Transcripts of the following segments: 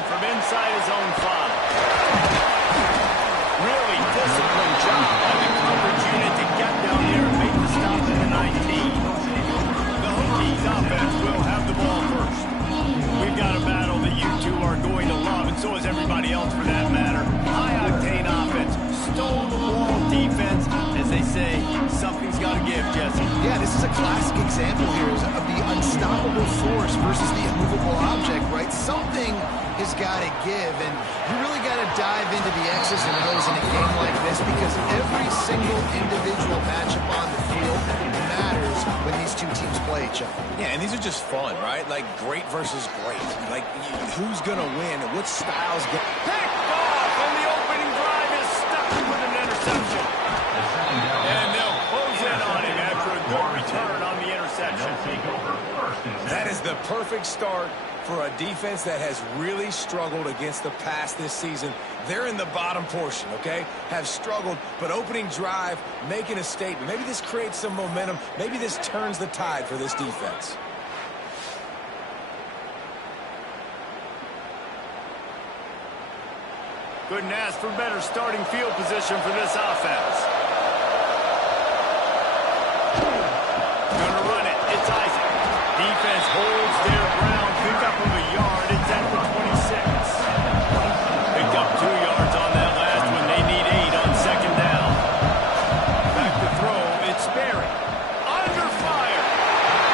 run from inside his own 5. Really disciplined job by the coverage unit to get down there and make the stop at the 19. The Hokies offense will have the ball first. We've got a battle that you two are going to love, and so is everybody else for that matter. High-octane offense, stone-the-wall defense. As they say, something's got to give, Jesse. Yeah, this is a classic example here of the unstoppable force versus the immovable object, right? Something has got to give, and you really got to dive into the X's and O's in a game like this because every single individual matchup on the field matters when these two teams play each other. Yeah, and these are just fun, right? Like great versus great. Like who's going to win and what style's going to... Picked off, and the opening drive is stuck with an interception. And they'll close in on him after a good return on the interception. That is the perfect start for a defense that has really struggled against the pass this season. They're in the bottom portion, okay? Have struggled, but opening drive, making a statement. Maybe this creates some momentum. Maybe this turns the tide for this defense. Couldn't ask for better starting field position for this offense. Gonna run it. It's Isaac. Defense holds their ground. Pick up of a yard. It's at the 26. Picked up 2 yards on that last one. They need 8 on second down. Back to throw. It's Sperry. Under fire.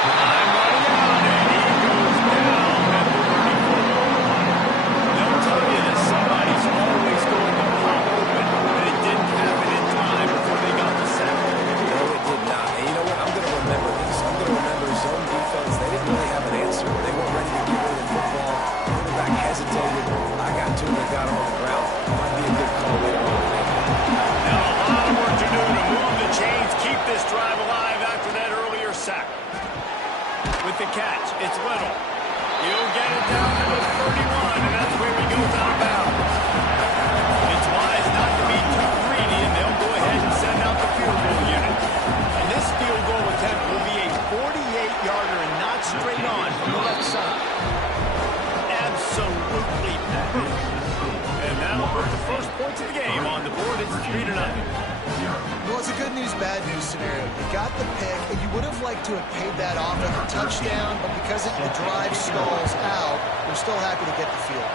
I'm running out, and he goes down at the 34. They'll tell you that somebody's always going to pop open, but it didn't happen in time before they got the sack. No, it did not. And you know what? I'm going to remember this. I'm going to remember zone defense. They didn't really have an answer. They weren't ready to give away the football. Quarterback hesitated. I got to him and got him on the ground. Might be a good call later on. Now a lot of work to do to move the chains, keep this drive alive after that earlier sack. With the catch, it's Little. He'll get it down to the 31, and that's where he goes out of bounds. It's wise not to be too greedy, and they'll go ahead and send out the field goal unit. And this field goal attempt will be a 48-yarder and not straight on from the left side. Absolutely perfect. And that'll put the first points of the game on the board. It's 3-0. Well, it's a good news, bad news scenario. You got the pick, and you would have liked to have paid that off with a touchdown, but because the drive stalls out, we're still happy to get the field.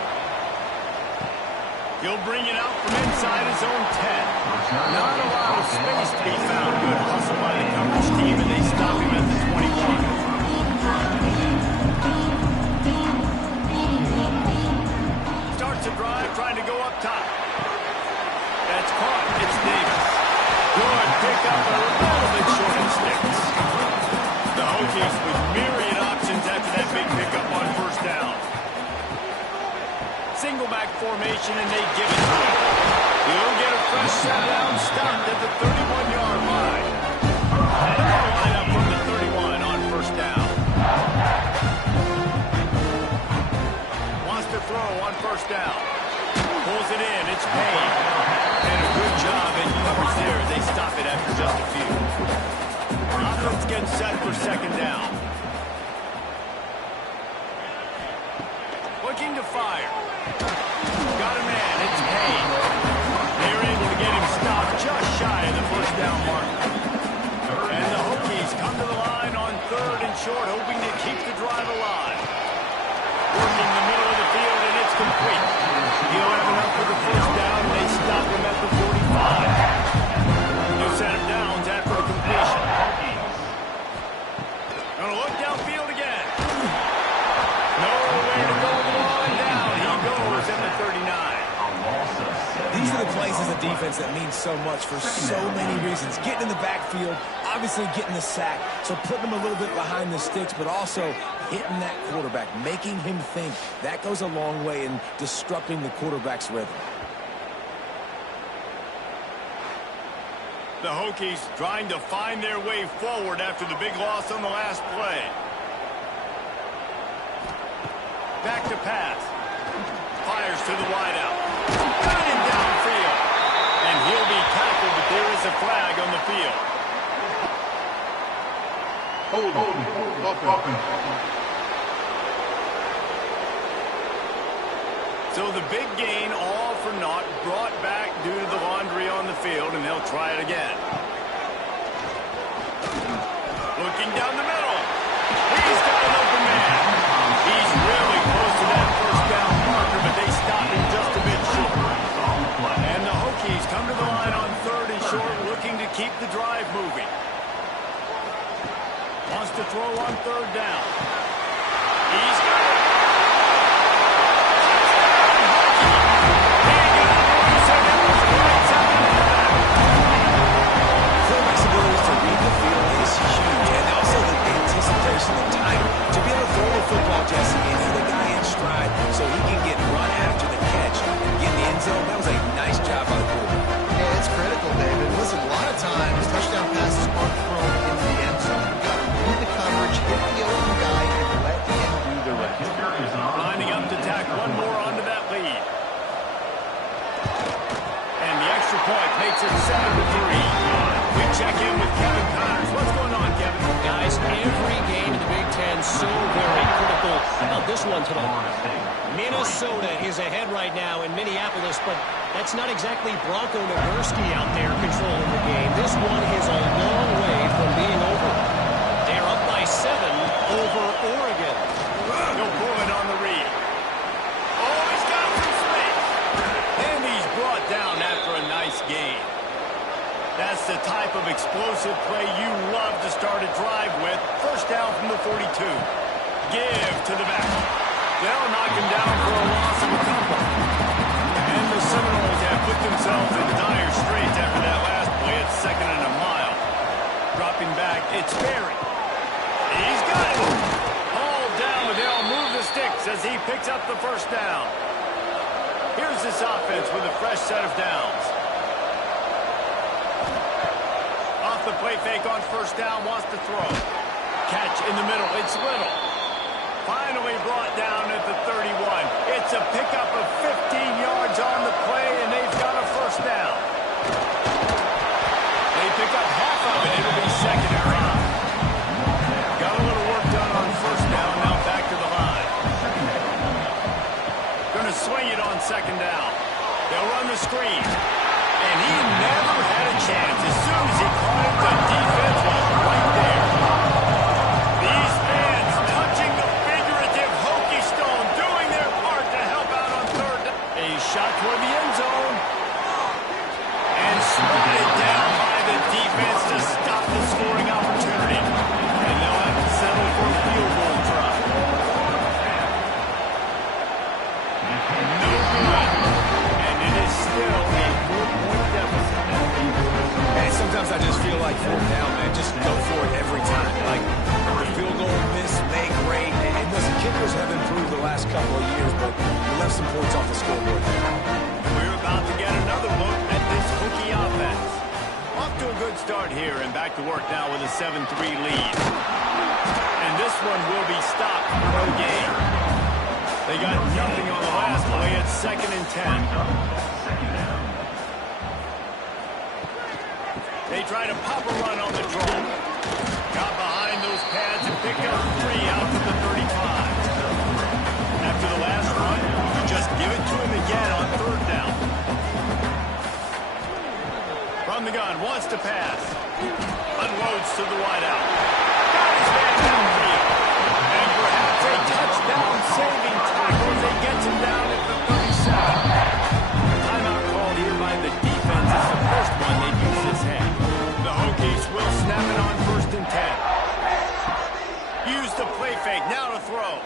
He'll bring it out from inside his own 10. Not a lot of space to be found. Good hustle by the coverage team, and they stop him at the 21. Starts a drive, trying to go up top. That's caught. It's Davis. Good pick up, a little bit short of sticks. The Hokies with myriad options after that big pickup on first down. Single back formation, and they give it to him. He'll get a fresh set down, stopped at the 31-yard line. And they'll line up from the 31 on first down. Wants to throw on first down. Pulls it in. It's Payne. And a good job in coverage there. They stop it after just a few. Offense gets set for second down. Looking to fire. Got a man. It's Payne. They're able to get him stopped just shy of the first down mark. And the Hokies come to the line on third and short, hoping to keep the drive alive. Working the middle of the field, and it's complete. He'll have enough for the first down, and they stop him at the 45. New set of downs after a completion. Gonna look downfield again. Nowhere to go on down. He goes at the 39. These are the plays as a defense that mean so much for so many reasons. Getting in the backfield, obviously getting the sack, so putting him a little bit behind the sticks, but also hitting that quarterback, making him think. That goes a long way in disrupting the quarterback's rhythm. The Hokies trying to find their way forward after the big loss on the last play. Back to pass. Fires to the wideout. Got him downfield. And he'll be tackled, but there is a flag on the field. So the big gain, all for naught, brought back due to the laundry on the field, and they'll try it again. Looking down the middle. He's got an open man. He's really close to that first down marker, but they stop him just a bit short. And the Hokies come to the line on 3rd and short, looking to keep the drive moving. Wants to throw on 3rd down. He's got it. The time to be able to throw the football, Jesse, and hit a guy in stride so he can get run after the catch and get in the end zone. That was a nice job by the quarterback. Yeah, it's critical, David. Listen, a lot of times touchdown passes aren't thrown into the end zone. You've got to read the coverage, hit the open guy, and let him do the rest. Lining up to tack one more onto that lead. And the extra point makes it 7-3. We check in with Kevin Connors. What's going on, Kevin? Guys, every game in the Big Ten so very critical. How about this one tonight? Minnesota is ahead right now in Minneapolis, but that's not exactly Bronco Nagurski out there controlling the game. This one is a long way from being over. They're up by 7 over Oregon. No bullet on the read. Oh, he's got some space. And he's brought down after a nice gain. That's the type of explosive play you love to start a drive with. First down from the 42. Give to the back. They'll knock him down for a loss of a couple. And the Seminoles have put themselves in dire straits after that last play. It's 2nd and a mile. Dropping back, it's Berry. He's got it. Hauled down, but they'll move the sticks as he picks up the first down. Here's this offense with a fresh set of downs. Off the play fake on first down, wants to throw. Catch in the middle, it's Little. Finally brought down at the 31. It's a pickup of 15 yards on the play, and they've got a first down. They pick up half of it. It'll be 2nd and 5. Got a little work done on first down, now back to the line. Going to swing it on 2nd down. They'll run the screen. And he never had a chance. As soon as he caught it, the defense was right there. These fans touching the figurative Hokie stone, doing their part to help out on 3rd. A shot toward the end zone. And swatted down by the defense to stop the scoring opportunity. And they'll have to settle for a field goal try. No good. And it is still a 4-point deficit. And sometimes I just feel like 4th down, man. Just go for it every time. Like the field goal miss, make great. And listen, kickers have improved the last couple of years, but we left some points off the scoreboard. We're about to get another look at this Hokie offense. Off to a good start here and back to work now with a 7-3 lead. And this one will be stopped for no gain. They got nothing on the last play. It's 2nd and 10. They try to pop a run on the draw. Got behind those pads and picked up 3 out to the 35. After the last run, you just give it to him again on 3rd down. From the gun, wants to pass. Unloads to the wideout. Got his man downfield. And perhaps a touchdown-saving tackle as they get him down at the 37. Timeout called here by the defense. It's the first one they've used this half. The Hokies will snap it on 1st and 10. Use the play fake, now to throw.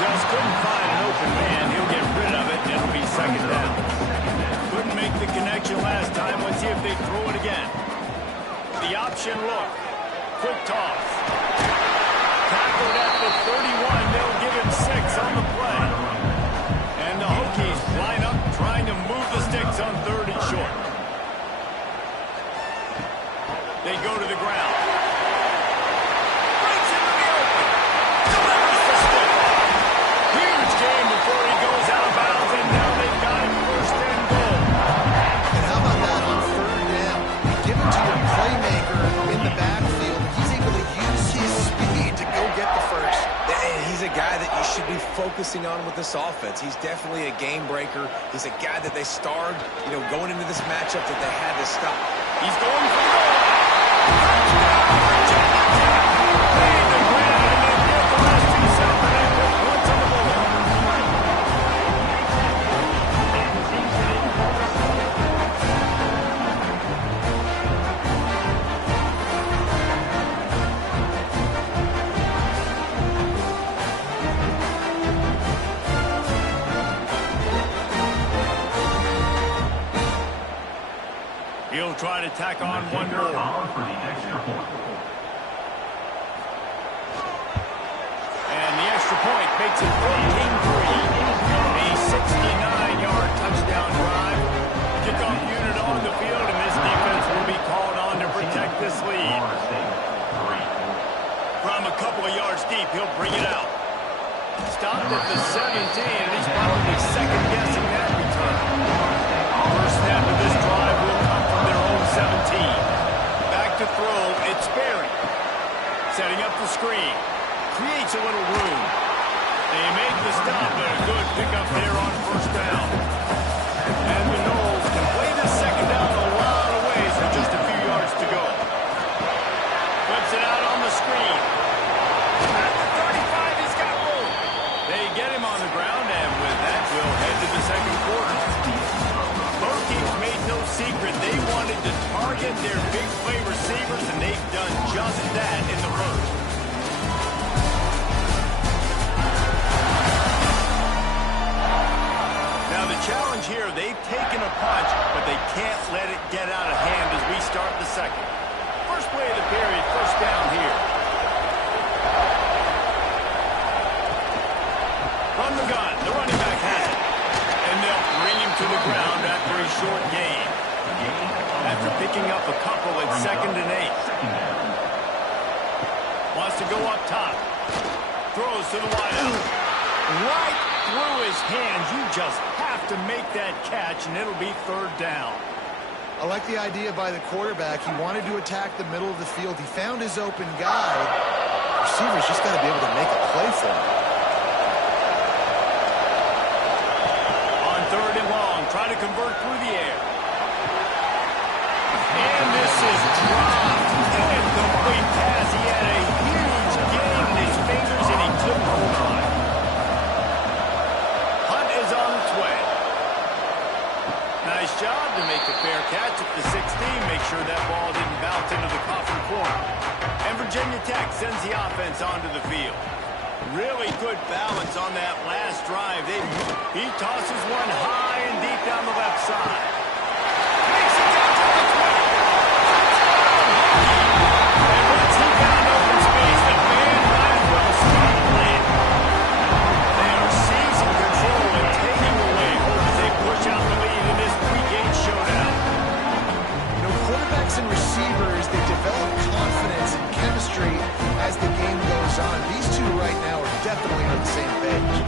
Just couldn't find an open man. He'll get rid of it, and it'll be 2nd down. Couldn't make the connection last time. Let's see if they throw it again. The option look. Quick toss. Tackled at the 31. They'll give him 6 on the play. And the Hokies line up trying to move the sticks on 3rd and short. They go to the ground. Breaks into the open. Delivers the stick. Huge game before he goes out of bounds, and now they've got him 1st and goal. And how about that on 3rd down? You give it to your playmaker in the backfield, and he's able to use his speed to go get the first. And he's a guy that you should be focusing on with this offense. He's definitely a game breaker. He's a guy that they starred, going into this matchup that they had to stop. He's going for the goal. Touchdown, Virginia Tech. Lead the ground and then get the rest himself and then put points on the board. He'll try to tack on one more. And the extra point makes it 14-3. A 69-yard touchdown drive. Kickoff unit on the field, and this defense will be called on to protect this lead. From a couple of yards deep, he'll bring it out. Stopped at the 17, and he's probably second-guessing that return. First snap of this drive will come from their own 17. Back to throw, it's Berry. Setting up the screen. Creates a little room. They make the stop, but a good pickup there on first down. And the Knowles can play this second down a lot of ways with just a few yards to go. Flips it out on the screen. At the 35, he's got room. They get him on the ground, and with that, we'll head to the second quarter. Both teams made no secret they wanted to target their big play receivers, and they've done just that in the first. Now the challenge here, they've taken a punch, but they can't let it get out of hand as we start the second. First play of the period, first down here. From the gun, the running back has it. And they'll bring him to the ground after a short gain. After picking up a couple at 2nd and 8. Wants to go up top. Throws to the wideout. Right through his hands. You just have to make that catch, and it'll be third down. I like the idea by the quarterback. He wanted to attack the middle of the field. He found his open guy. Receivers just got to be able to make a play for him. On 3rd and long, try to convert through the air. And this is dropped. Incomplete pass. He had a huge gain in his fingers, and he couldn't hold on. Hunt is on its way. Nice job to make a fair catch at the 16. Make sure that ball didn't bounce into the coffin corner. And Virginia Tech sends the offense onto the field. Really good balance on that last drive. He tosses one high and deep down the left side. Makes it down to the 20. And once he found open space, the man might as well stop playing. They are seizing control and taking away hope as they push out the lead in this pregame showdown. Quarterbacks and receivers, they develop confidence and chemistry as the game goes on. These two right now are definitely on the same page.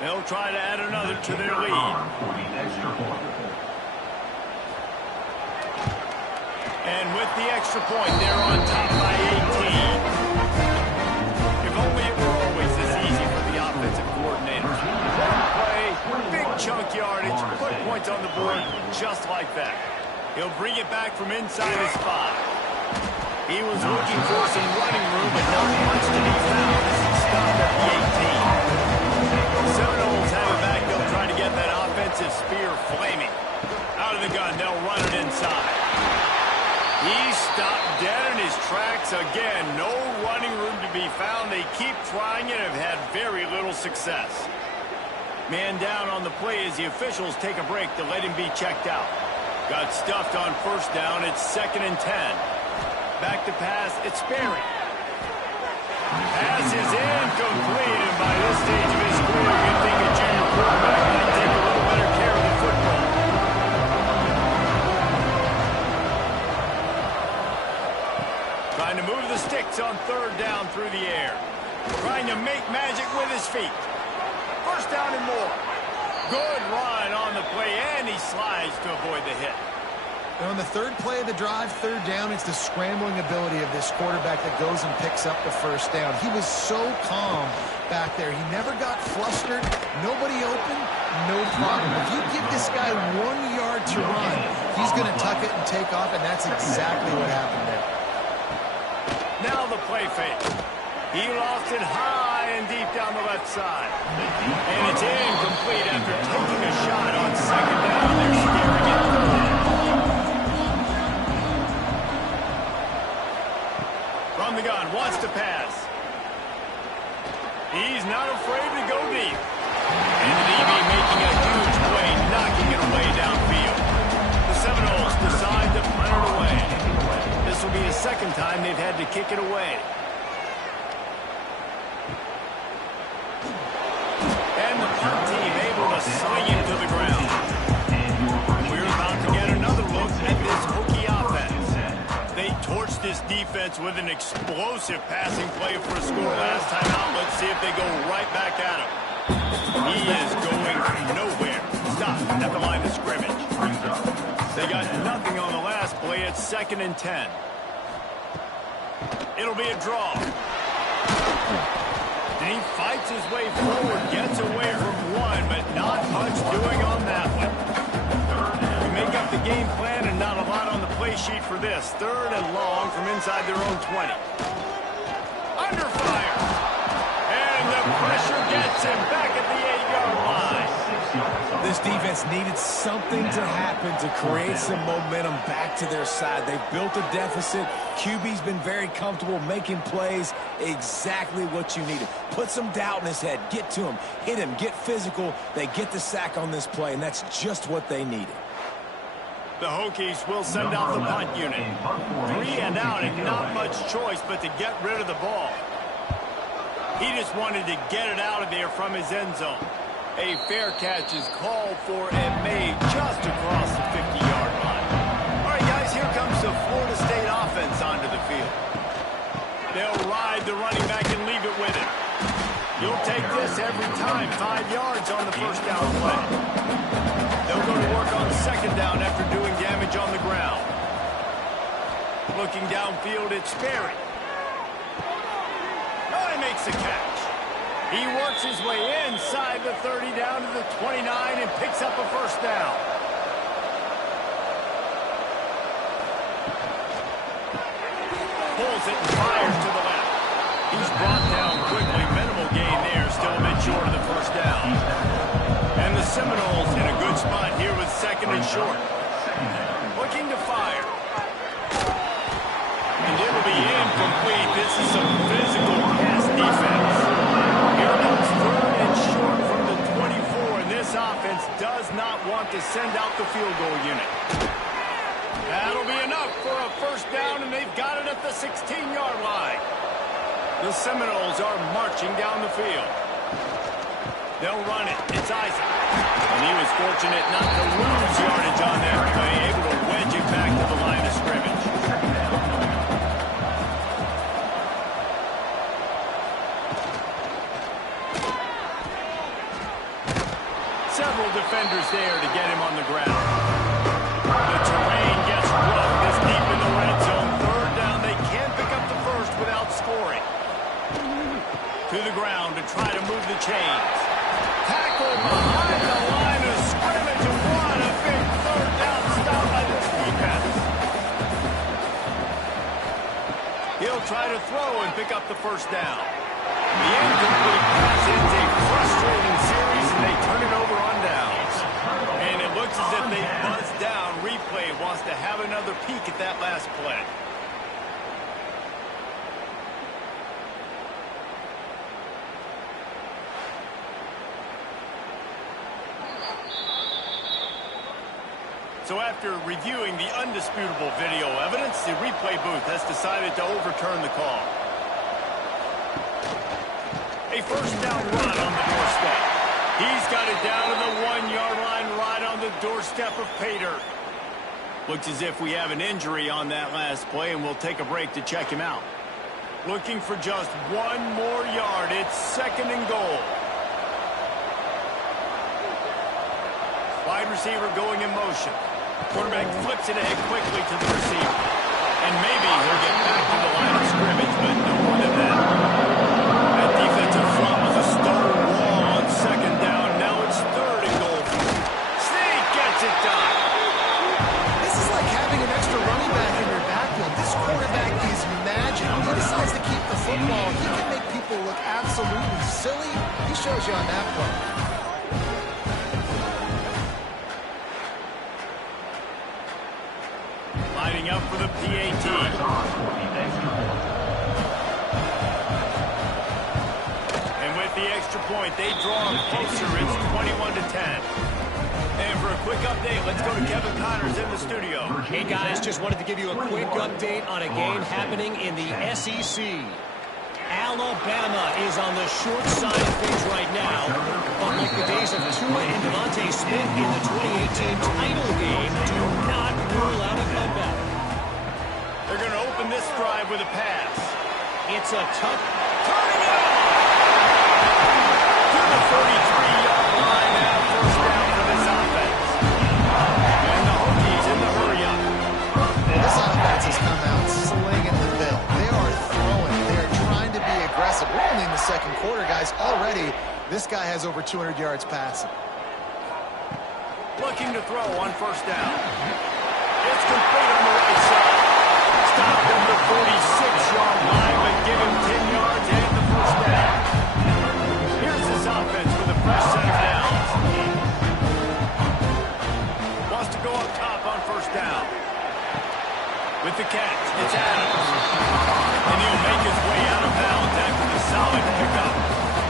They'll try to add another to their lead. And with the extra point, they're on top by 18. If only it were always this easy for the offensive coordinator. One play, big chunk yardage, put points on the board just like that. He'll bring it back from inside his 5. He was looking for some running room, but not much to be found as he stopped at the 18. Seminoles have it back. They'll try to get that offensive spear flaming. Out of the gun, they'll run it inside. He stopped dead in his tracks again. No running room to be found. They keep trying it and have had very little success. Man down on the play as the officials take a break to let him be checked out. Got stuffed on first down. It's 2nd and 10. Back to pass. It's Berry. Pass is incomplete, and by this stage of his career, you'd think a junior quarterback might take a little better care of the football. Trying to move the sticks on 3rd down through the air. Trying to make magic with his feet. First down and more. Good run on the play, and he slides to avoid the hit. And on the third play of the drive, third down, it's the scrambling ability of this quarterback that goes and picks up the first down. He was so calm back there. He never got flustered. Nobody open, no problem. If you give this guy 1 yard to run, he's going to tuck it and take off, and that's exactly what happened there. Now the play fake. He lost it high and deep down the left side. And it's incomplete after taking a shot on second down. They're scaring it third. From the gun, wants to pass. He's not afraid to go deep. And the DB making a huge play, knocking it away downfield. The Seminoles decide to punt it away. This will be the second time they've had to kick it away. And the punt team able to sling it to the ground. We're about to get another look at this Hokie offense. They torched this defense with an explosive passing play for a score last time out. Let's see if they go right back at him. He is going nowhere. Stop at the line of scrimmage. They got nothing on the last play. It's 2nd and 10. It'll be a draw. And he fights his way forward, gets away from one, but not much doing on that one. We make up the game plan and not a lot on the play sheet for this. 3rd and long from inside their own 20. Under fire. And the pressure gets him back at the 8-yard line. This defense needed something to happen to create some momentum back to their side. They've built a deficit. QB's been very comfortable making plays. Exactly what you needed. Put some doubt in his head. Get to him. Hit him. Get physical. They get the sack on this play, and that's just what they needed. The Hokies will send out the punt unit. 3 and out and not much choice but to get rid of the ball. He just wanted to get it out of there from his end zone. A fair catch is called for and made just across the 50-yard line. All right, guys, here comes the Florida State offense onto the field. They'll ride the running back and leave it with him. You'll take this every time. 5 yards on the first down play. They'll go to work on 2nd down after doing damage on the ground. Looking downfield, it's Sperry. Oh, he makes the catch. He works his way inside the 30 down to the 29 and picks up a first down. Pulls it and fires to the left. He's brought down quickly. Minimal gain there, still a bit short of the first down. And the Seminoles in a good spot here with 2nd and short. Looking to fire. And it'll be incomplete. This is some physical pass defense. Here comes 3rd and short from the 24, and this offense does not want to send out the field goal unit. That'll be enough for a first down, and they've got it at the 16-yard line. The Seminoles are marching down the field. They'll run it. It's Isaac. And he was fortunate not to lose yardage on that play, able to wedge it back to the line of scrimmage. Several defenders there to get him on the ground. The terrain gets rough this deep in the red zone. 3rd down, they can't pick up the first without scoring. To the ground to try to move the chains. Tackle behind the line of scrimmage, and what a big 3rd down stop by this defense. He'll try to throw and pick up the first down. The incomplete pass ends a frustrating series, and they turn it over on downs. And it looks as if they buzzed down. Replay wants to have another peek at that last play. So after reviewing the undisputable video evidence, the replay booth has decided to overturn the call. A first down run on the doorstep. He's got it down to the 1-yard line right on the doorstep of Pater. Looks as if we have an injury on that last play, and we'll take a break to check him out. Looking for just 1 more yard. It's 2nd and goal. Wide receiver going in motion. Quarterback flips it ahead quickly to the receiver. And maybe he'll get back to the line of scrimmage, but no more than that. That defensive front was a stone wall on second down. Now it's third and goal. Sneak gets it done. This is like having an extra running back in your backfield. This quarterback is magic. When he decides to keep the football, he can make people look absolutely silly. He shows you on that play. Lining up for the PAT. And with the extra point, they draw him closer. It's 21-10. And for a quick update, let's go to Kevin Connors in the studio. Hey, guys, just wanted to give you a quick update on a game happening in the SEC. Alabama is on the short side of things right now, but like the days of Tua and Devontae Smith in the 2018 title game, do not rule out a comeback. They're going to open this drive with a pass. It's a tough... Turning it on! To the 33-yard line now, first down for this offense. And the Hokies in the hurry-up. This offense has come out slinging the bill. They are throwing. They are trying to be aggressive. We're only in the second quarter, guys. Already, this guy has over 200 yards passing. Looking to throw on first down. It's complete on the right side. Stopped at the 46-yard line, but give him 10 yards and the first down. Here's this offense with a fresh set of downs. Wants to go up top on first down. With the catch, it's Adams. And he'll make his way out of bounds after the solid pickup.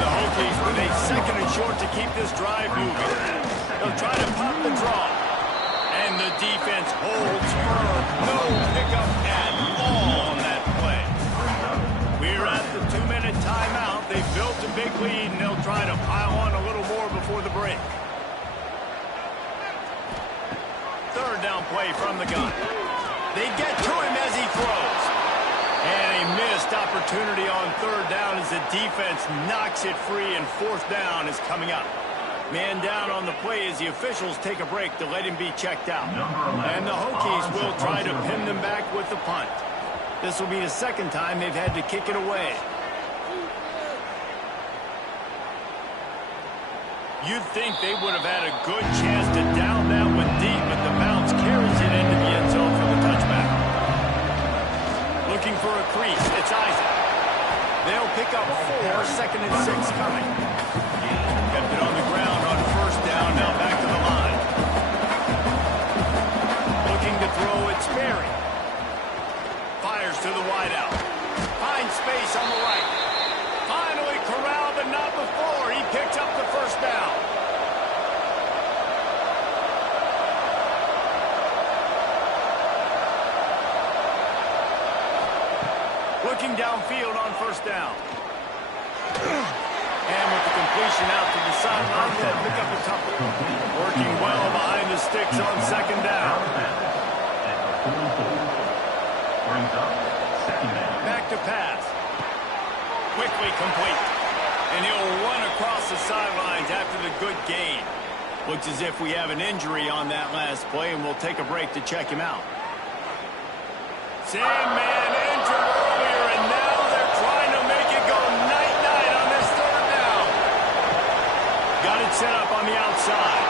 The Hokies with a second and short to keep this drive moving. They'll try to pop the draw. And the defense holds firm. No pickup at all on that play. We're at the 2-minute timeout. They've built a big lead, and they'll try to pile on a little more before the break. Third down play from the gun. They get to him as he throws. And a missed opportunity on third down as the defense knocks it free, and fourth down is coming up. Man down on the play as the officials take a break to let him be checked out. And the Hokies will try to pin them back with the punt. This will be the second time they've had to kick it away. You'd think they would have had a good chance to down that one deep, but the bounce carries it into the end zone for the touchback. Looking for a crease, it's Isaac. They'll pick up 4, second and 6 coming. Kept it on the ground on first down, now back to the line. Looking to throw, it's Berry. Fires to the wideout. Finds space on the right. Finally corralled, but not before. He picks up the first down. Looking downfield on first down. And with the completion out to the sideline, they'll pick up a couple. Working well behind the sticks on second down. Back to pass. Quickly complete. And he'll run across the sidelines after the good gain. Looks as if we have an injury on that last play, and we'll take a break to check him out. Sandman entered earlier, and now they're trying to make it go night-night on this third down. Got it set up on the outside.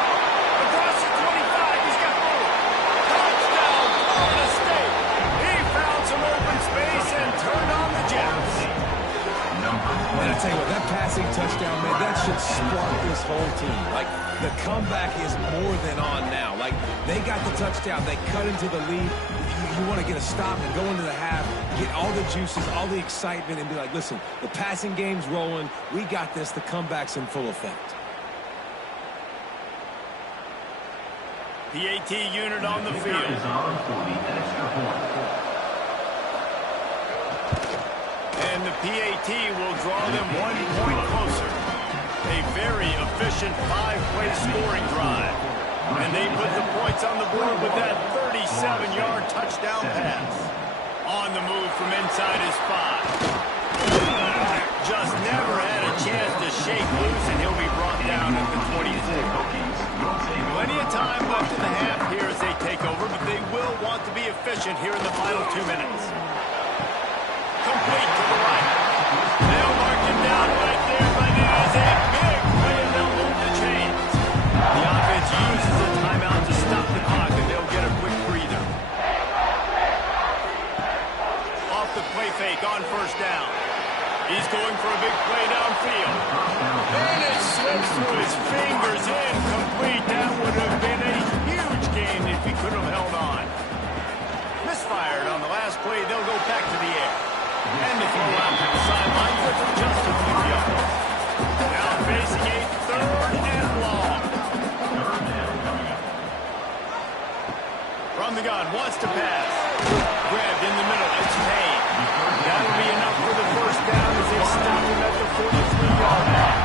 Across the 25, he's got room. Touchdown, Florida State. He found some open space and turned on the Jets. Man, I tell you what, that passing touchdown, man, that should spark this whole team. Like, the comeback is more than on now. Like, they got the touchdown. They cut into the lead. You want to get a stop and go into the half, get all the juices, all the excitement, and be like, listen, the passing game's rolling. We got this. The comeback's in full effect. PAT unit on the field. And the PAT will draw them 1 point closer. A very efficient 5-play scoring drive. And they put the points on the board with that 37-yard touchdown pass. On the move from inside his 5. Just never had a chance to shake loose, and he'll be brought down at the 24. Plenty of time left in the half here as they take over efficient here in the final 2 minutes. Complete to the right. They'll mark him down right there, but it is a big play, and they'll move the chains. The offense uses a timeout to stop the clock, and they'll get a quick breather. Off the play fake on first down. He's going for a big play downfield. And it slips through his fingers, incomplete. That would have been a huge gain if he could have held on. Misfired on the last play. They'll go back to the air. And the throw out to the sideline for just a few yards. Now facing a 3rd and long. From the gun, wants to pass. Grabbed in the middle, it's Payne. That'll be enough for the first down as they stop him at the 43-yard line.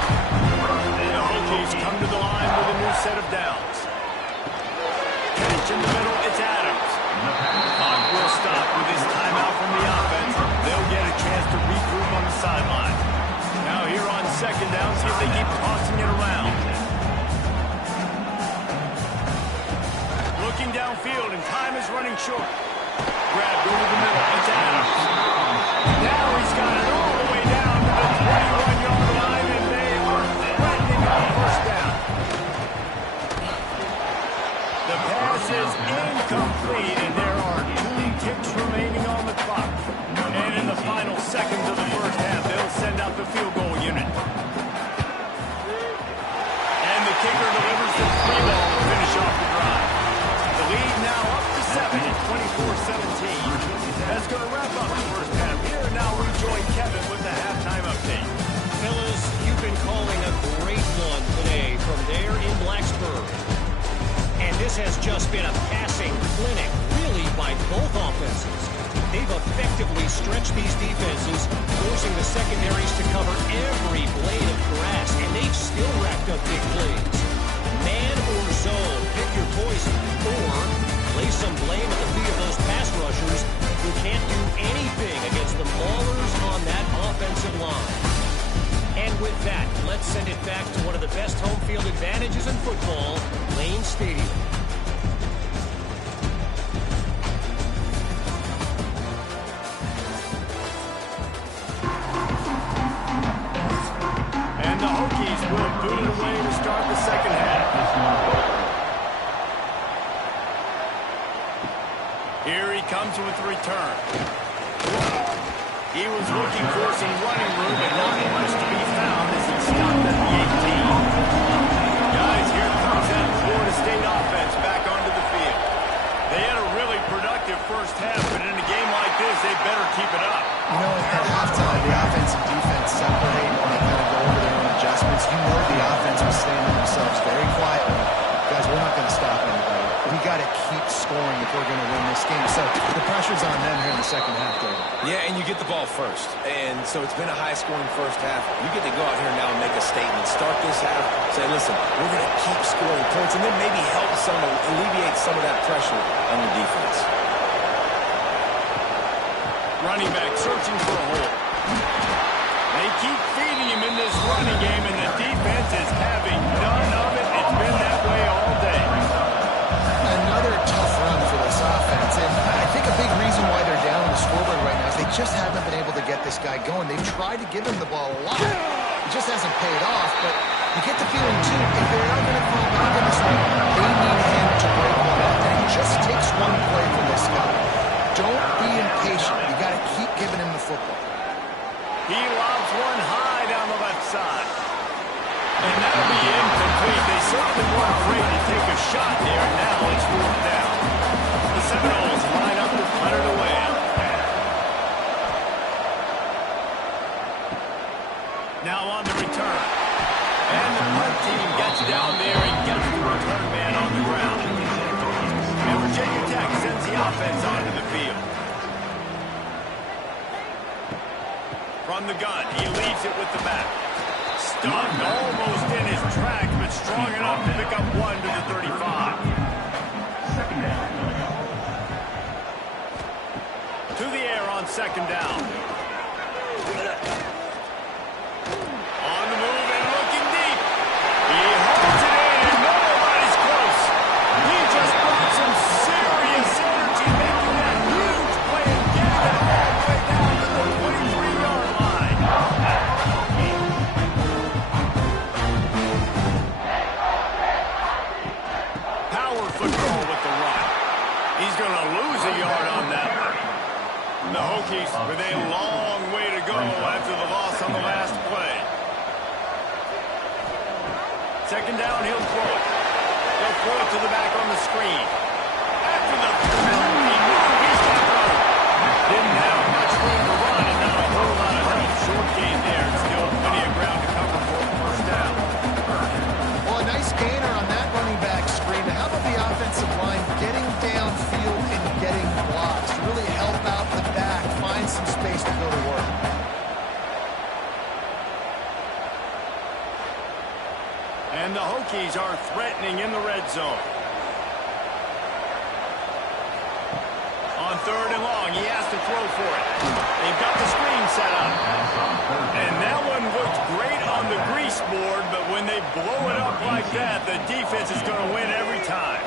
The Hokies come to the line with a new set of downs. Catch in the middle, it's Adams. Clock will stop with his timeout from the offense. They'll get a chance to regroup on the sideline. Now here on second down, see if they keep tossing it around. Looking downfield, and time is running short. Grabbed over the middle, it's Adams. Now he's got it all the way down to the 21-yard line, and they are threatening on first down. The pass is incomplete, and there are 2 ticks remaining on the clock. And in the final seconds of the first half, they'll send out the field goal unit. And the kicker delivers the 3 ball to finish off the drive. The lead now up to 7 at 24-17. That's going to wrap up the first half. Here now we join Kevin with the halftime update. Fellas, you've been calling a great one today from there in Blacksburg. And this has just been a passing clinic, really, by both offenses. They've effectively stretched these defenses, forcing the secondaries to cover every blade of grass, and they've still racked up big plays. Man or zone, pick your poison, or lay some blame at the feet of those pass rushers who can't do anything against the maulers on that offensive line. And with that, let's send it back to one of the best home field advantages in football, Lane Stadium. And the Hokies will boot it away to start the second half. Here he comes with the return. He was looking for some running room, but not much to be found as he stopped at the 18. Guys, here comes that Florida State offense back onto the field. They had a really productive first half, but in a game like this, they better keep it up. You know, at halftime, the offense and defense separate when they kind of go over their own adjustments. You know the offense was saying to themselves very quietly, guys, we're not going to stop anybody. We got to keep scoring if we're going to win this game. So the pressure's on them here in the second half, David. Yeah, and you get the ball first. And so it's been a high-scoring first half. You get to go out here now and make a statement. Start this half, say, listen, we're going to keep scoring points, and then maybe help alleviate some of that pressure on your defense. Running back searching for a hole. They keep feeding him in this running game, and the defense is having none of it. It's been that way all day. Another tough run for this offense, and I think a big reason why they're down on the scoreboard right now is they just haven't been able to get this guy going. They've tried to give him the ball a lot. It just hasn't paid off, but you get the feeling, too, if they're not going to fall back in this one, they need him to break one out, and it just takes one play from this guy. Don't be impatient. You got to keep giving him the football. He lobs one high down the left side. And that'll be incomplete. They certainly weren't afraid to take a shot there, and now it's fourth down. The Seminoles line up to punt it away. Now on the return. And the punt team gets down there and gets the return man on the ground. And Virginia Tech sends the offense onto the field. From the gun, he leaves it with the back. Stunned almost in his tracks, but strong enough to pick up one to the 35. To the air on second down. On the move and looking deep. He holds it in and nobody's close. He just brought some serious energy making that throw it to the back on the screen. After the penalty, he's got room. Didn't have much room to run and not a whole lot of help. Short gain there. Still plenty of ground to cover for the first down. Well, a nice gainer on that running back screen. How about the offensive line getting downfield and getting blocks to really help out the back, find some space to go to work? And the Hokies are threatening in the red zone. On 3rd and long, he has to throw for it. They've got the screen set up. And that one looked great on the grease board, but when they blow it up like that, the defense is going to win every time.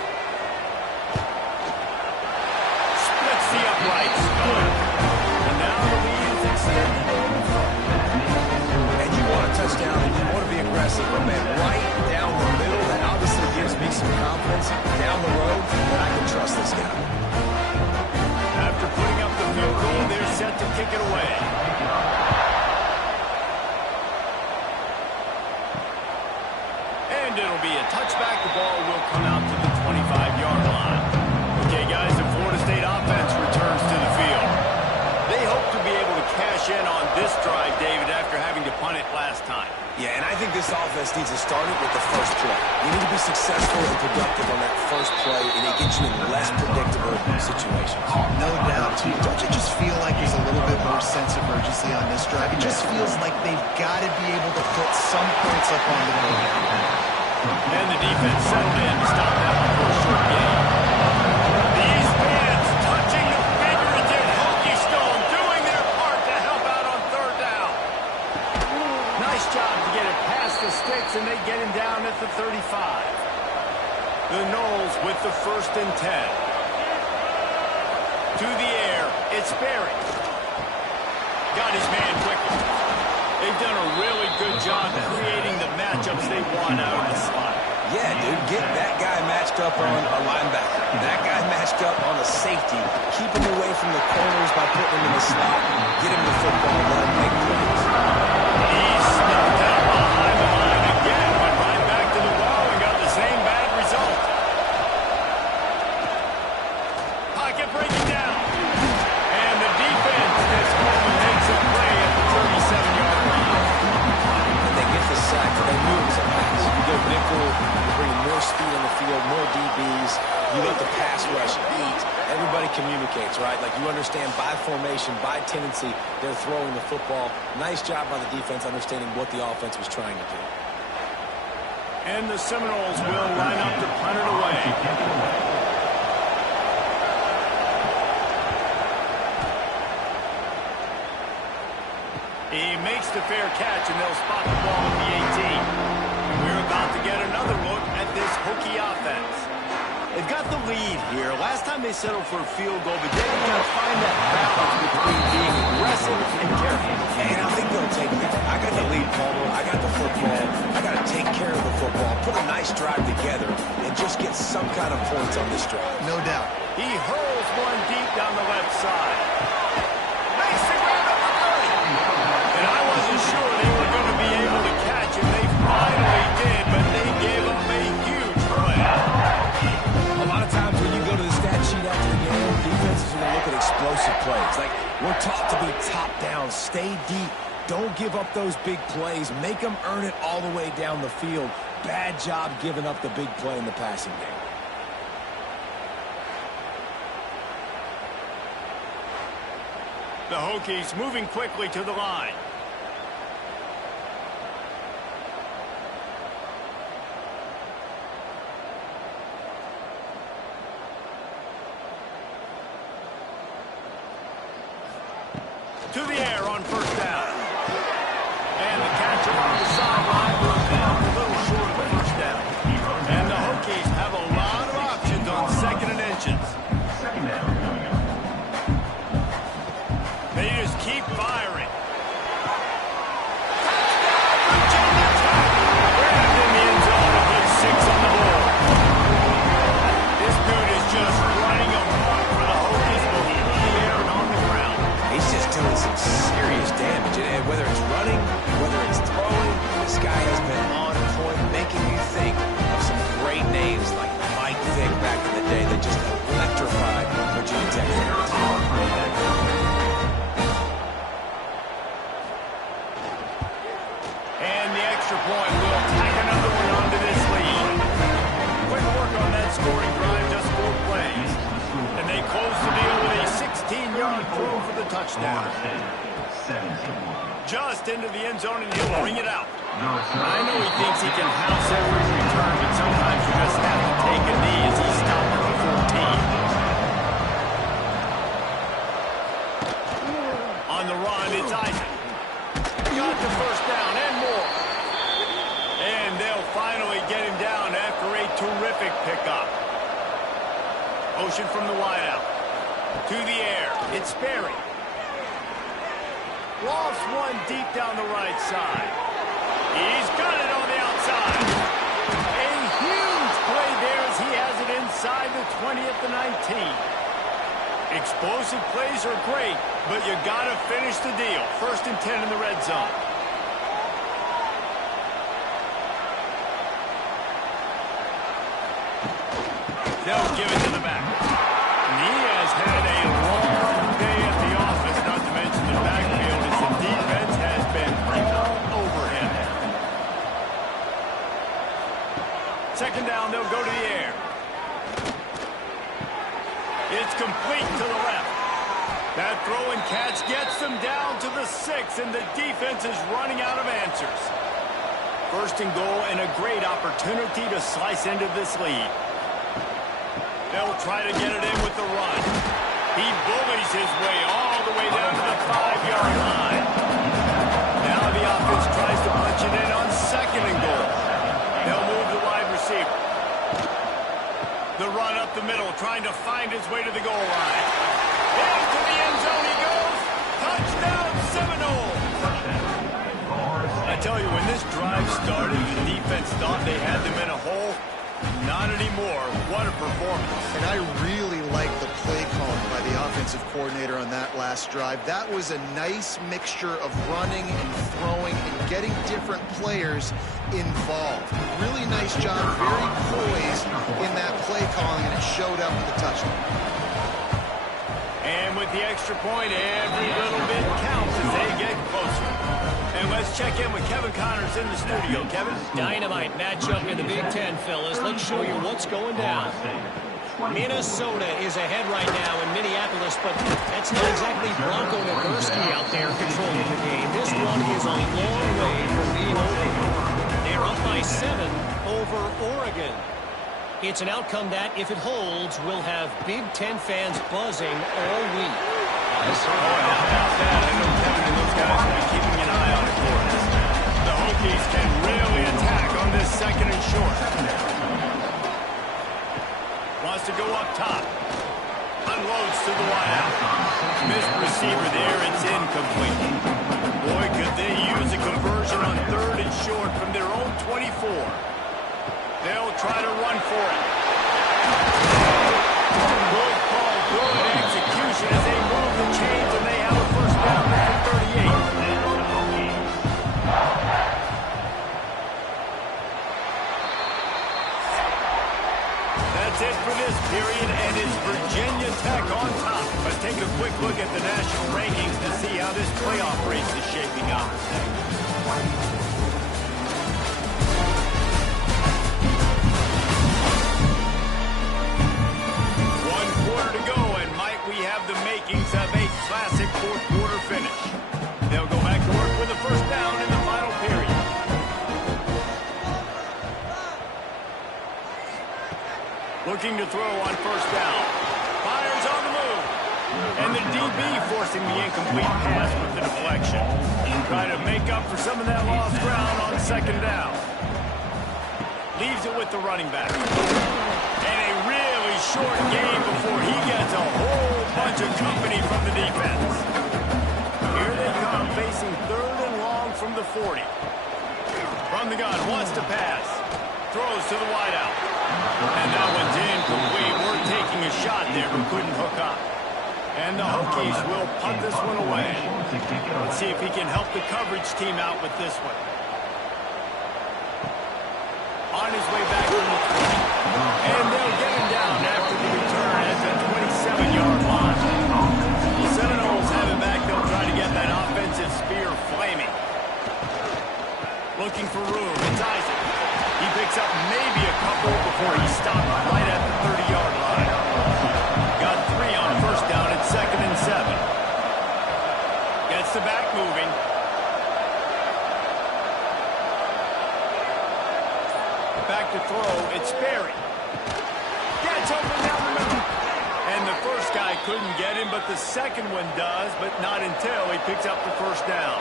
Splits the uprights. And now the lead is extended. And you want a touchdown, and you want to be aggressive, but man, right down the middle, that obviously gives me some confidence down the road that I can trust this guy. After putting up the field goal, they're set to kick it away. And it'll be a touchback. The ball will come out to the 25-yard line. Okay, guys, the Florida State offense returns to the field. They hope to be able to cash in on this drive, David, after having to punt it last time. Yeah, and I think this offense needs to start it with the first play. You need to be successful and productive on that first play, and it gets you in less predictable situations. No doubt. Don't you just feel like there's a little bit more sense of urgency on this drive? It just feels like they've got to be able to put some points up on the board. And the defense settled in to stop that one for a short gain. These fans touching the figurative Hokie stone, doing their part to help out on 3rd down. Nice job to get it past the sticks, and they get him down at the 35. The Noles with the 1st and 10. To the air, it's Berry. Got his man quickly. They've done a really good job creating the matchups they want out of the slot. Yeah, dude, get that guy matched up on a linebacker. That guy matched up on a safety. Keep him away from the corners by putting him in the slot. Get him the football, let him make plays. He snuffed out behind the line again, went right back to the wall and got the same bad result. Pocket breaking down. And the defense gets home and makes a play at the 37-yard line. And they get the sack, but they knew it was a pass. You go nickel, you bring more speed on the field, more DBs. You let the pass rush eat. Everybody communicates, right? Like you understand by formation, by tendency, they're throwing the football. Nice job by the defense understanding what the offense was trying to do. And the Seminoles will line up to punt it away. He makes the fair catch, and they'll spot the ball at the 18. And we're about to get another look at this Hokie offense. They've got the lead here. Last time they settled for a field goal, but they've got to find that balance between being aggressive and careful. And I think they'll take that. I got the lead, Palmer. I got the football. I got to take care of the football, put a nice drive together, and just get some kind of points on this drive. No doubt. He hurls one deep down the left side. Makes the grab at the 30. And I wasn't sure they were going to be able to catch him. They finally did, but they gave up a huge play. A lot of times when you go to the stat sheet after the game, defenses are going to look at explosive plays. Like, we're taught to be top down, stay deep. Don't give up those big plays. Make them earn it all the way down the field. Bad job giving up the big play in the passing game. The Hokies moving quickly to the line. To the air on 1st down. And the catch along the sideline will down a little short of a 1st down. And the Hokies have a lot of options on 2nd and inches. They just keep firing. Virginia Tech! Grabbed in the end zone and put 6 on the board. This dude is just running amok for the Hokies, both in the air and on the ground. He's just doing some serious damage. And whether it's running, whether it's throwing, this guy has been on point, making you think of some great names like point, we'll tack another one onto this lead. Quick work on that scoring drive, just 4 plays. And they close the deal with a 16-yard throw for the touchdown. Just into the end zone, and he'll bring it out. I know he thinks he can house every return, but sometimes you just have to take a knee as he stopped at the 14. On the run, it's Isaac. Got the first down and more. And they'll finally get him down after a terrific pickup. Motion from the wideout. To the air. It's Sperry. Lost one deep down the right side. He's got it on the outside. A huge play there as he has it inside the 20 at the 19. Explosive plays are great, but you got to finish the deal. 1st and 10 in the red zone. They'll give it to the back. And he has had a long day at the office, not to mention the backfield, as the defense has been all over him. 2nd down, they'll go to the air. It's complete to the left. That throw and catch gets them down to the 6, and the defense is running out of answers. 1st and goal, and a great opportunity to slice into this lead. They'll try to get it in with the run. He bullies his way all the way down to the 5-yard line. Now the offense tries to punch it in on 2nd and goal. They'll move the wide receiver. The run up the middle, trying to find his way to the goal line. Into the end zone he goes. Touchdown Seminoles. I tell you, when this drive started, the defense thought they had them in a hole. Not anymore. What a performance. And I really like the play calling by the offensive coordinator on that last drive. That was a nice mixture of running and throwing and getting different players involved. Really nice job, very poised in that play calling, and it showed up with the touchdown. And with the extra point, every little bit counts as they get closer. And let's check in with Kevin Connors in the studio. Kevin? Dynamite matchup in the Big Ten, fellas. Let's show you what's going down. Minnesota is ahead right now in Minneapolis, but that's not exactly Bronco Nagurski out there controlling the game. This one is a long way from being over. They're up by 7 over Oregon. It's an outcome that, if it holds, will have Big Ten fans buzzing all week. How about that? I know Kevin and those guys will be keeping an eye on it for us. The Hokies can really attack on this 2nd and short. Wants to go up top. Unloads to the wideout. Missed receiver there. It's incomplete. Boy, could they use a conversion on 3rd and short from their own 24. They'll try to run for it. Good call, good execution as they move the chains, and they have a 1st down at the 38. That's it for this period, and it's Virginia Tech on top. Let's take a quick look at the national rankings to see how this playoff race is shaping up. We have the makings of a classic 4th quarter finish. They'll go back to work with a 1st down in the final period. Looking to throw on 1st down. Fires on the move. And the DB forcing the incomplete pass with the deflection. Try to make up for some of that lost ground on 2nd down. Leaves it with the running back. And a really short game before he gets a whole bunch of company from the defense. Here they come, facing 3rd and long from the 40. From the gun, wants to pass. Throws to the wideout. And that one's incomplete. We're taking a shot there, but couldn't hook up. And the Hokies will punt this one away. Let's see if he can help the coverage team out with this one. On his way back from the 20. And they'll get him down after the return at the 27-yard line. The Seminoles have it back. They'll try to get that offensive spear flaming. Looking for room. It's Isaac. He picks up maybe a couple before he stopped right at the 30-yard line. Got 3 on first down at 2nd and 7. Gets the back moving. Back to throw. It's Berry. Gets open down the middle. And the first guy couldn't get him, but the second one does, but not until he picks up the first down.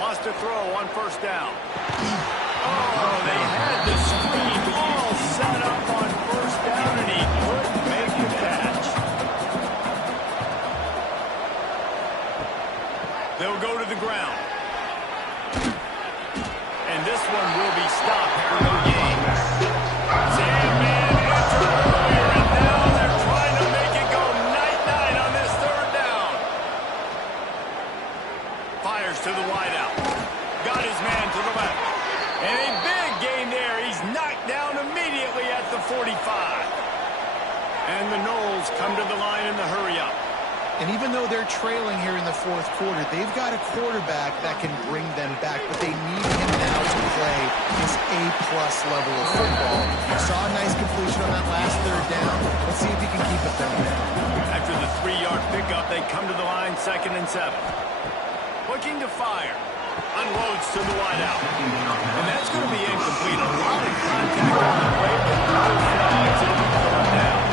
Wants to throw on first down. Oh, they had the screen all set up on first down, and he couldn't make the catch. They'll go to the ground. And this one will be stopped for no gain. Sandman entered earlier, and now they're trying to make it go night-night on this 3rd down. Fires to the wideout. Got his man to the left. And a big gain there. He's knocked down immediately at the 45. And the Knowles come to the line in the hurry-up. And even though they're trailing here in the 4th quarter, they've got a quarterback that can bring them back, but they need him now to play this A-plus level of football. Saw a nice completion on that last 3rd down. Let's see if he can keep it going. After the 3-yard pickup, they come to the line 2nd and 7. Looking to fire. Unloads to the wideout. And that's going to be incomplete. A lot of contact on the play, but no flags. It'll be thrown down.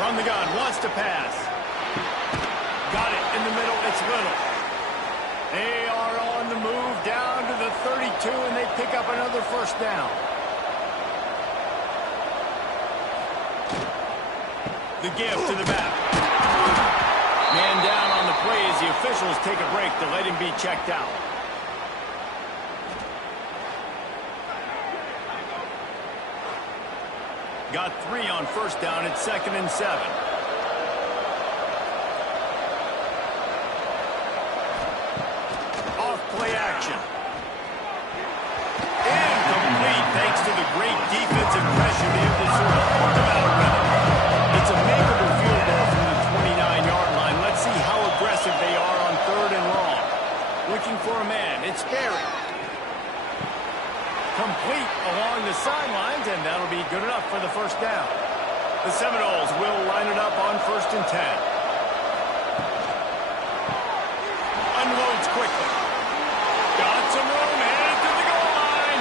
From the gun, wants to pass. Got it in the middle. It's Little. They are on the move down to the 32, and they pick up another first down. The give to the back. Man down on the play as the officials take a break to let him be checked out. Got 3 on first down at 2nd and 7. Off play action. Incomplete thanks to the great defensive pressure they have to sort of hold them out of rhythm. It's a makeable field goal from the 29-yard line. Let's see how aggressive they are on 3rd and long. Looking for a man. It's Berry. Complete along the sidelines, and that'll be good enough for the first down. The Seminoles will line it up on 1st and 10. Unloads quickly. Got some room, headed to the goal line.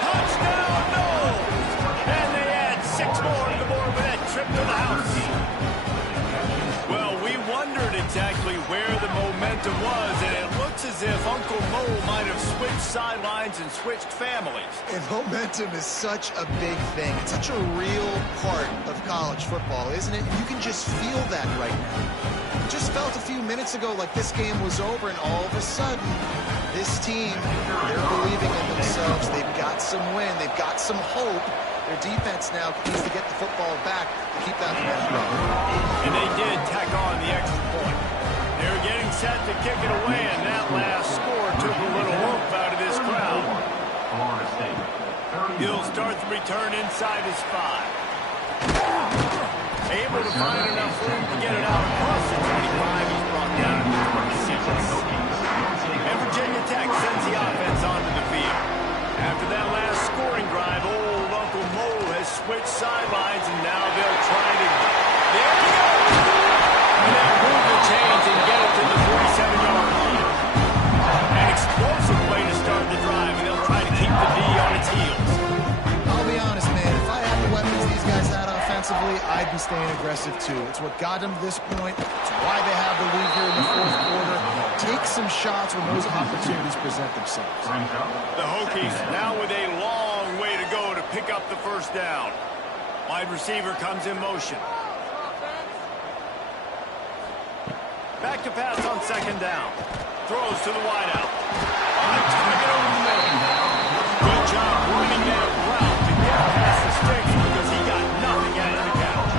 Touchdown, Knowles! And they add 6 more to the board with that trip to the house. Well, we wondered exactly where the momentum was, and it looks as if Uncle Mo might have switched sidelines and switched families. And momentum is such a big thing. It's such a real part of college football, isn't it? You can just feel that right now. It just felt a few minutes ago like this game was over, and all of a sudden, this team, they're believing in themselves. They've got some wind. They've got some hope. Their defense now needs to get the football back to keep that momentum going. And they did tack on the extra point. They were getting set to kick it away, and that last score took a little whoop out of this crowd. He'll start the return inside his 5. Able to find enough room to get it out across the 25. He's brought down to the 26. And Virginia Tech sends the offense onto the field. After that last scoring drive, old Uncle Mo has switched sidelines, and now they'll try to... There we go! And they'll move the chains and get it to the 47-yard line. An explosive play to start the drive, and they'll try to keep the D on its heels. I'll be honest, man. If I had the weapons these guys had offensively, I'd be staying aggressive too. It's what got them to this point. It's why they have the lead here in the 4th quarter. Take some shots when those opportunities present themselves. The Hokies now with a long way to go to pick up the first down. Wide receiver comes in motion. Back to pass on 2nd down. Throws to the wideout. On target over the middle. Good job running that route to get past the sticks because he got nothing out of the couch.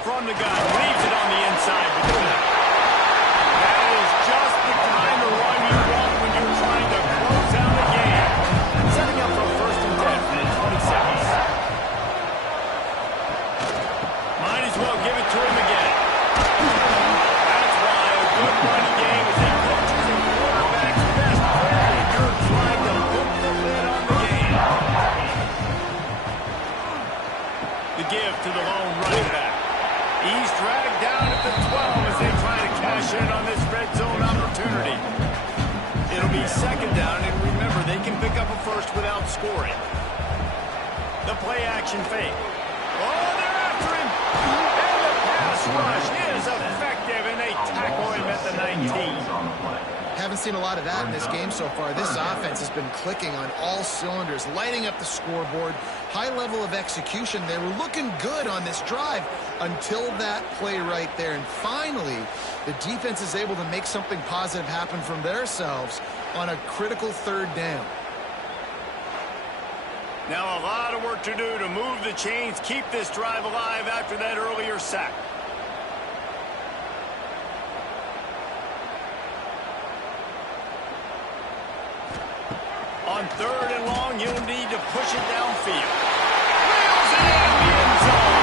From the gun, leaves it on the inside with the back. That is just the kind of run you want when you're trying to close out a game. Setting up for 1st and 10 for the 27. Might as well give it to him again. That's why a good dragged down at the 12 as they try to cash in on this red zone opportunity. It'll be second down, and remember, they can pick up a first without scoring. The play action fake. Oh, they're after him. And the pass rush is effective, and they tackle him at the 19. Haven't seen a lot of that in this game so far. This offense has been clicking on all cylinders, lighting up the scoreboard. High level of execution. They were looking good on this drive until that play right there. And finally, the defense is able to make something positive happen from themselves on a critical third down. Now a lot of work to do to move the chains, keep this drive alive after that earlier sack. On third and long, you'll need to push it downfield. Wheels it in the end zone.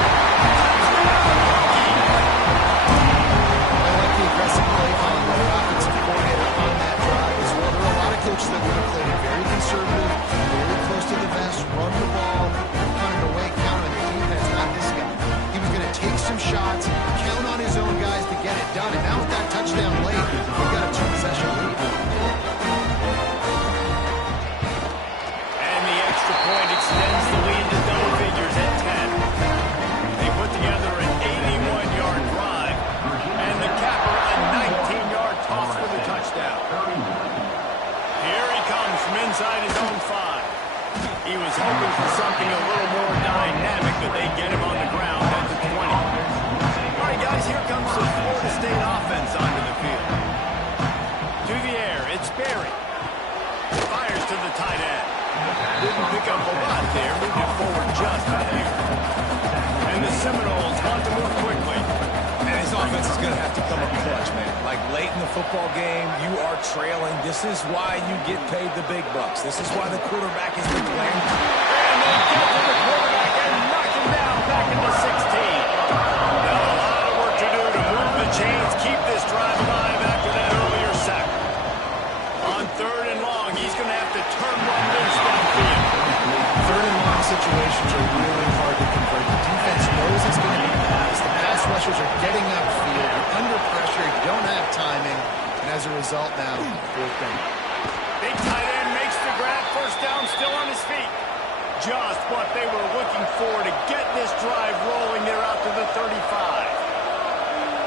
I like the aggressive play calling by the offensive coordinator on that drive as well. There are a lot of coaches that would have played it very conservative, very close to the vest, run the ball, punt it away, count on your defense, not this guy. He was going to take some shots, count on his own guys to get it done. And now with that touchdown late, we've got a two-possession lead. Point extends the lead to double figures at 10. They put together an 81-yard drive, and the capper a 19-yard toss for the touchdown. Here he comes from inside his own 5. He was hoping for something a little more dynamic, but they get him on the ground at the 20. All right, guys, here comes the Florida State offense onto the field. To the air, it's Berry. Fires to the tight end. Didn't pick up a lot there, moved it forward just a hair. And the Seminoles want to move quickly. And his offense is going to have to come up clutch, man. Like late in the football game, you are trailing. This is why you get paid the big bucks. This is why the quarterback is declared. And they get to the quarterback and knock him down back into 16. Now a lot of work to do to move the chains, keep this drive alive after that earlier sack. On third and long, he's going to have to turn one loose downfield. Third and long situations are really hard to convert. The defense knows it's going to be passed. The pass rushers are getting upfield. You're under pressure. You don't have timing. And as a result now, fourth down. Big tight end makes the grab. First down, still on his feet. Just what they were looking for to get this drive rolling there out to the 35.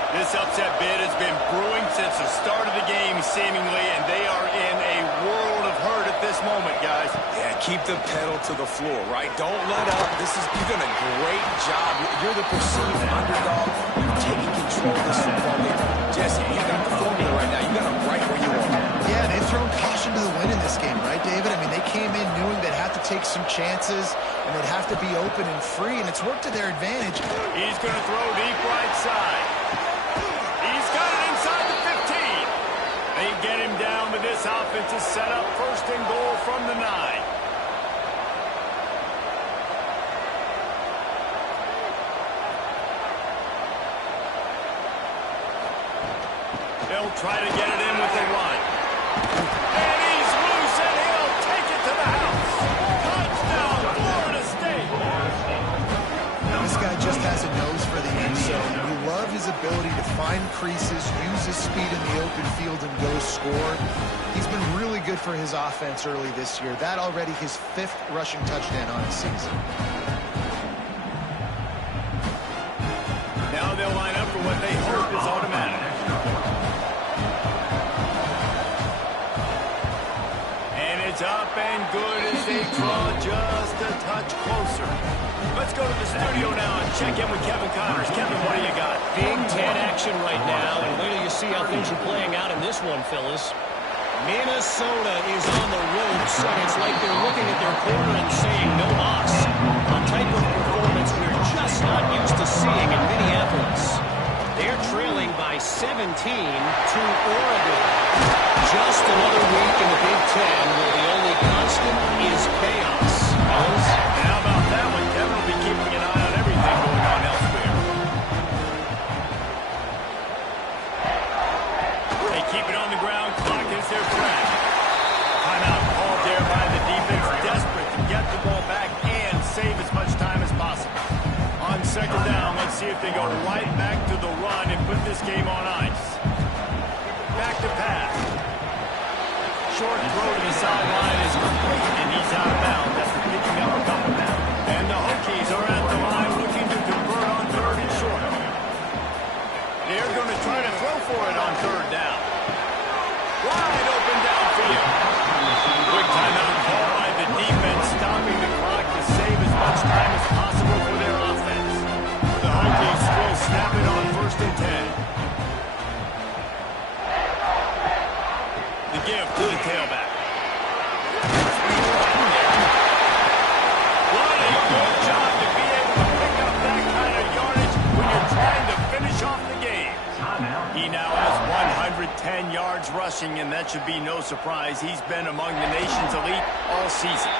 This upset bid has been brewing since the start of the game, seemingly, and they are in a world of hurt at this moment, guys. Yeah, keep the pedal to the floor, right? Don't let up. You've done a great job. You're the perceived underdog. You're taking control of this football game. Jesse, you got the formula right now. You got them right where you are. Yeah, they've thrown caution to the wind in this game, right, David? I mean, they came in knowing they'd have to take some chances, and they'd have to be open and free, and it's worked to their advantage. He's going to throw deep right side. He's got it inside the 15. They get him down, but this offense is set up first and goal from the 9. They'll try to get it in with the run. And he's loose, and he'll take it to the house. Touchdown, Florida State. This guy just has a nose for the end zone. We love his ability to find creases, use his speed in the open field, and go score. He's been really good for his offense early this year. That already his 5th rushing touchdown on the season. Now they'll line up for what they hope is automatic. And it's up and good as they draw just a touch closer. Let's go to the studio now and check in with Kevin Connors. Kevin, what do you got? Big 10 action right now, and wait till you see how things are playing out in this one, fellas. Minnesota is on the ropes, and it's like they're looking at their corner and saying no mas. A type of performance we're just not used to seeing in Minneapolis. They're trailing by 17 to Oregon. Just another week in the Big Ten where the only constant is chaos. How about that one? Kevin will be keeping an eye on everything going on elsewhere. They keep it on the ground. Clock is their friend. Timeout called there by the defense. Desperate to get the ball back and save as much time as possible. On second down, let's see if they go right back to the They're going to try to throw for it on third down. Wide open downfield. Quick timeout call by the defense, stopping the clock to save as much time as possible for their offense. The home team will snap it on 1st and 10. The give to the tailback. What a good job to be able to pick up that kind of yardage when you're trying to finish off the game. He now has 110 yards rushing, and that should be no surprise. He's been among the nation's elite all season.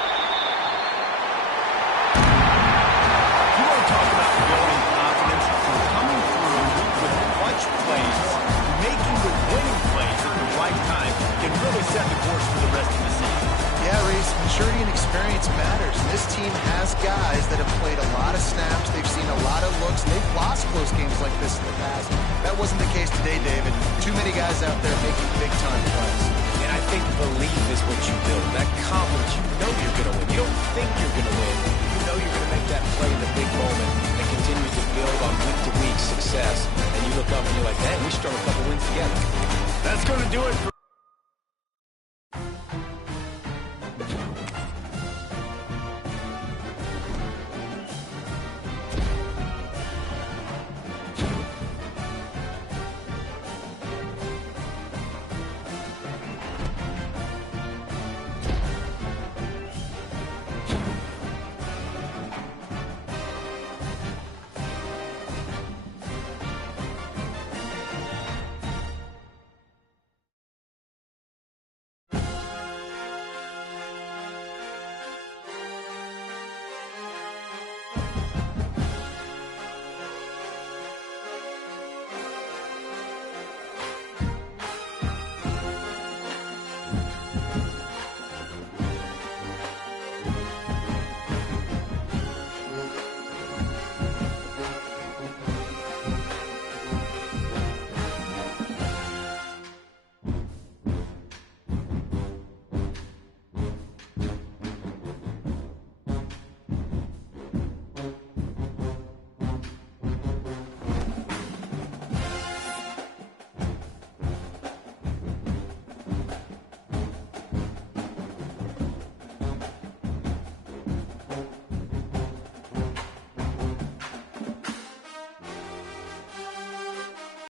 You want to talk about building confidence from coming through with clutch plays, making the winning plays at the right time can really set the course for the rest of the season. Yeah, Reese, maturity and experience matters. This team has guys that have played a lot of snaps. They've seen a lot of looks. They've lost close games like this in the past. That wasn't the case today, David. Too many guys out there making big-time plays. And I think belief is what you build. That confidence, you know you're going to win. You don't think you're going to win. You know you're going to make that play in the big moment and continue to build on week-to-week success. And you look up and you're like, man, we strung a couple wins together. That's going to do it for